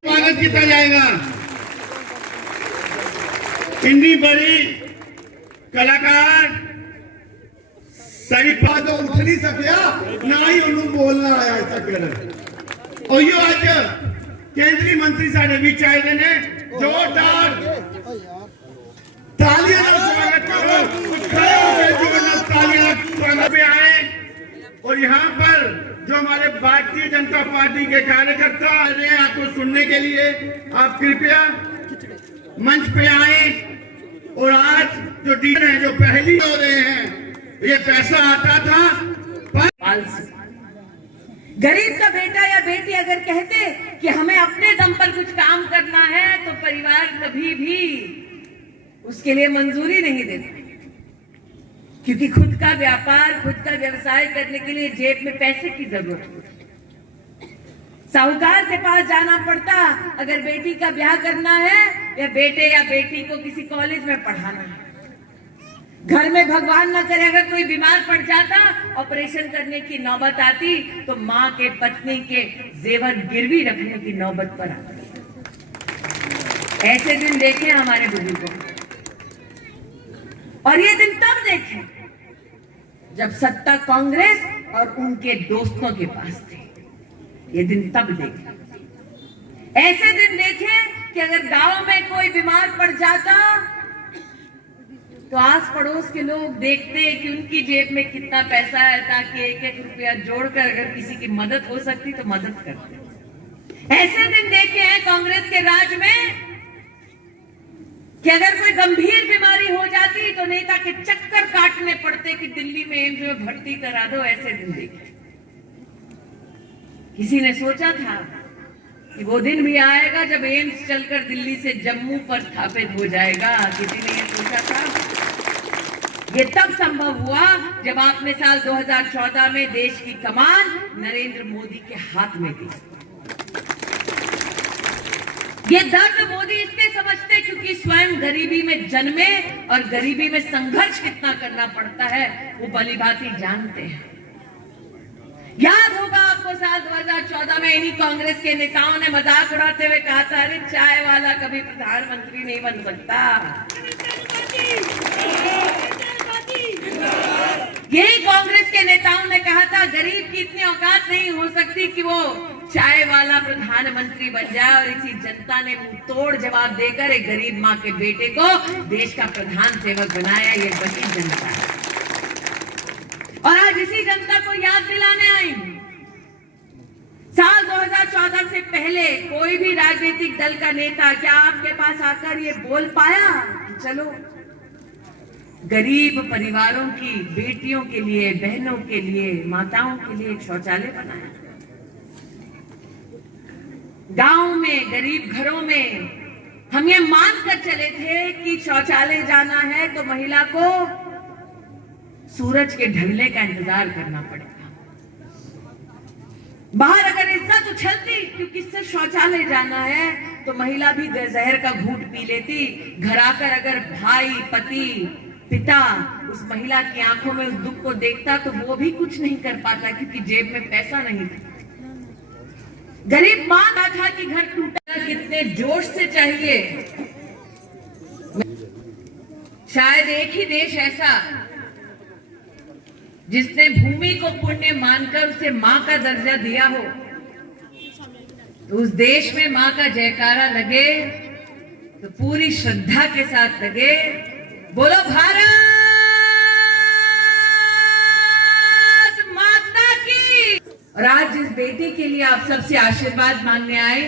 स्वागत किया जाएगा। इतनी बड़ी कलाकार सही बात उठ नहीं सकिया, ना ही उन्होंने बोलना आया और यो आज केंद्रीय मंत्री साढ़े बीच आए ने जोरदार तालियां स्वागत करो, तालियां स्वागत पे आए। और यहाँ पर जो हमारे भारतीय जनता पार्टी के कार्यकर्ता हैं आपको सुनने के लिए, आप कृपया मंच पे आए। और आज जो डीलर हैं जो पहली हो रहे हैं, ये पैसा आता था गरीब का बेटा या बेटी अगर कहते कि हमें अपने दम पर कुछ काम करना है तो परिवार कभी भी उसके लिए मंजूरी नहीं देता, क्योंकि खुद का व्यापार, खुद का व्यवसाय करने के लिए जेब में पैसे की जरूरत होती। साहूकार के पास जाना पड़ता अगर बेटी का ब्याह करना है या बेटे या बेटी को किसी कॉलेज में पढ़ाना है। घर में भगवान न करे अगर कोई बीमार पड़ जाता, ऑपरेशन करने की नौबत आती तो माँ के पत्नी के जेवर गिरवी रखने की नौबत पर आती। ऐसे दिन देखे हमारे बुजुर्गों, और ये दिन तब देखे जब सत्ता कांग्रेस और उनके दोस्तों के पास थी। ये दिन तब देखे, ऐसे दिन देखे कि अगर गांव में कोई बीमार पड़ जाता तो आस पड़ोस के लोग देखते कि उनकी जेब में कितना पैसा है, ताकि एक एक रुपया जोड़कर अगर किसी की मदद हो सकती तो मदद करते। ऐसे दिन देखे हैं कांग्रेस के राज में कि अगर कोई गंभीर बीमारी हो जाती तो नेता के चक्कर काटने पड़ते कि दिल्ली में एम्स में भर्ती करा दो। ऐसे दिन देखे। किसी ने सोचा था कि वो दिन भी आएगा जब एम्स चलकर दिल्ली से जम्मू पर स्थापित हो जाएगा? किसी ने ये सोचा था? ये तब संभव हुआ जब आपने साल 2014 में देश की कमान नरेंद्र मोदी के हाथ में दी। ये दर्द मोदी इसलिए समझते क्योंकि स्वयं गरीबी में जन्मे और गरीबी में संघर्ष कितना करना पड़ता है वो भलीभांति जानते हैं। याद होगा आपको साल 2014 में इन्हीं कांग्रेस के नेताओं ने मजाक उड़ाते हुए कहा था, अरे चाय वाला कभी प्रधानमंत्री नहीं बन सकता। यही कांग्रेस के नेताओं ने कहा था, गरीब की इतनी औकात नहीं हो सकती कि वो चाय वाला प्रधानमंत्री बन जाए। और इसी जनता ने मुंह तोड़ जवाब देकर एक गरीब माँ के बेटे को देश का प्रधान सेवक बनाया। ये वही जनता है और आज इसी जनता को याद दिलाने आई। साल 2014 से पहले कोई भी राजनीतिक दल का नेता क्या आपके पास आकर ये बोल पाया चलो गरीब परिवारों की बेटियों के लिए, बहनों के लिए, माताओं के लिए एक शौचालय बनाया? गांव में, गरीब घरों में हम ये मान कर चले थे कि शौचालय जाना है तो महिला को सूरज के ढलने का इंतजार करना पड़ेगा। बाहर अगर इज्जत उछलती क्योंकि इससे शौचालय जाना है तो महिला भी जहर का घूंट पी लेती। घर आकर अगर भाई, पति, पिता उस महिला की आंखों में उस दुख को देखता तो वो भी कुछ नहीं कर पाता क्योंकि जेब में पैसा नहीं था। गरीब मां था कि घर टूटा कितने जोश से चाहिए। शायद एक ही देश ऐसा जिसने भूमि को पुण्य मानकर उसे मां का दर्जा दिया हो, तो उस देश में मां का जयकारा लगे तो पूरी श्रद्धा के साथ लगे, बोलो भारत माता की। और आज जिस बेटी के लिए आप सबसे आशीर्वाद मांगने आए,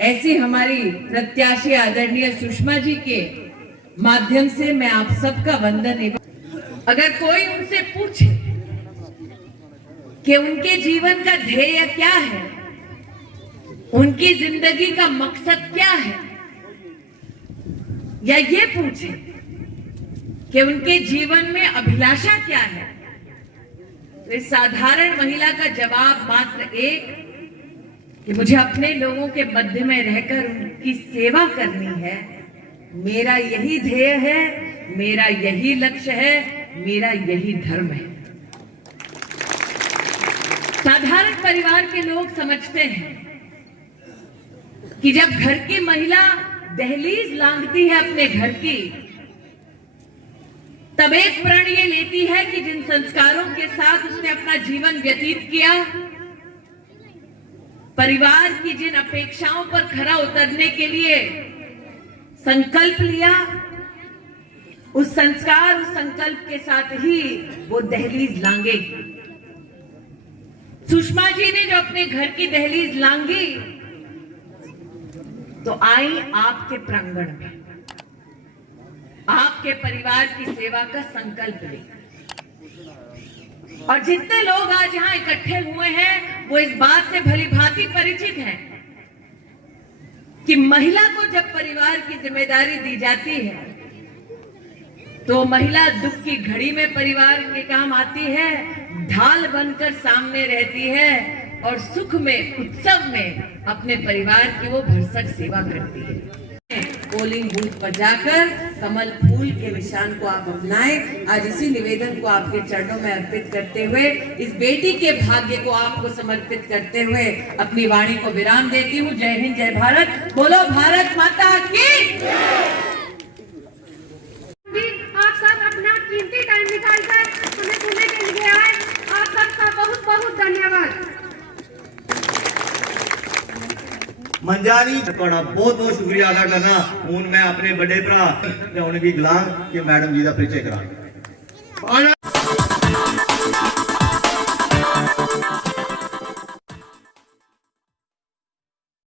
ऐसी हमारी प्रत्याशी आदरणीय सुषमा जी के माध्यम से मैं आप सबका वंदन। अगर कोई उनसे पूछे कि उनके जीवन का ध्येय क्या है, उनकी जिंदगी का मकसद क्या है, या ये पूछे कि उनके जीवन में अभिलाषा क्या है, तो इस साधारण महिला का जवाब मात्र एक कि मुझे अपने लोगों के मध्य में रहकर उनकी सेवा करनी है। मेरा यही ध्येय है, मेरा यही लक्ष्य है, मेरा यही धर्म है। साधारण परिवार के लोग समझते हैं कि जब घर की महिला दहलीज लांघती है अपने घर की, तब एक प्रण ये लेती है कि जिन संस्कारों के साथ उसने अपना जीवन व्यतीत किया, परिवार की जिन अपेक्षाओं पर खरा उतरने के लिए संकल्प लिया, उस संस्कार, उस संकल्प के साथ ही वो दहलीज लांघेगी। सुषमा जी ने जो अपने घर की दहलीज लांघी तो आई आपके प्रांगण में, आपके परिवार की सेवा का संकल्प लेकर। और जितने लोग आज यहां इकट्ठे हुए हैं वो इस बात से भली भांति परिचित हैं कि महिला को जब परिवार की जिम्मेदारी दी जाती है तो महिला दुख की घड़ी में परिवार के काम आती है, ढाल बनकर सामने रहती है और सुख में, उत्सव में अपने परिवार की वो भरसक सेवा करती है। पोलिंग बूथ पर जाकर कमल फूल के निशान को आप अपनाएं। आज इसी निवेदन को आपके चरणों में अर्पित करते हुए, इस बेटी के भाग्य को आपको समर्पित करते हुए अपनी वाणी को विराम देती हूँ। जय हिंद, जय भारत, बोलो भारत माता की। आप सब अपना कीमती टाइम निकालकर हमें सुनने के लिए आए, आप सबका बहुत बहुत धन्यवाद। मंजारी ਤੁਹਾਡਾ बहुत बहुत शुक्रिया अदा करना। हूँ मैं अपने बड़े भरा उनकी गलां कि मैडम जी का परिचय करा।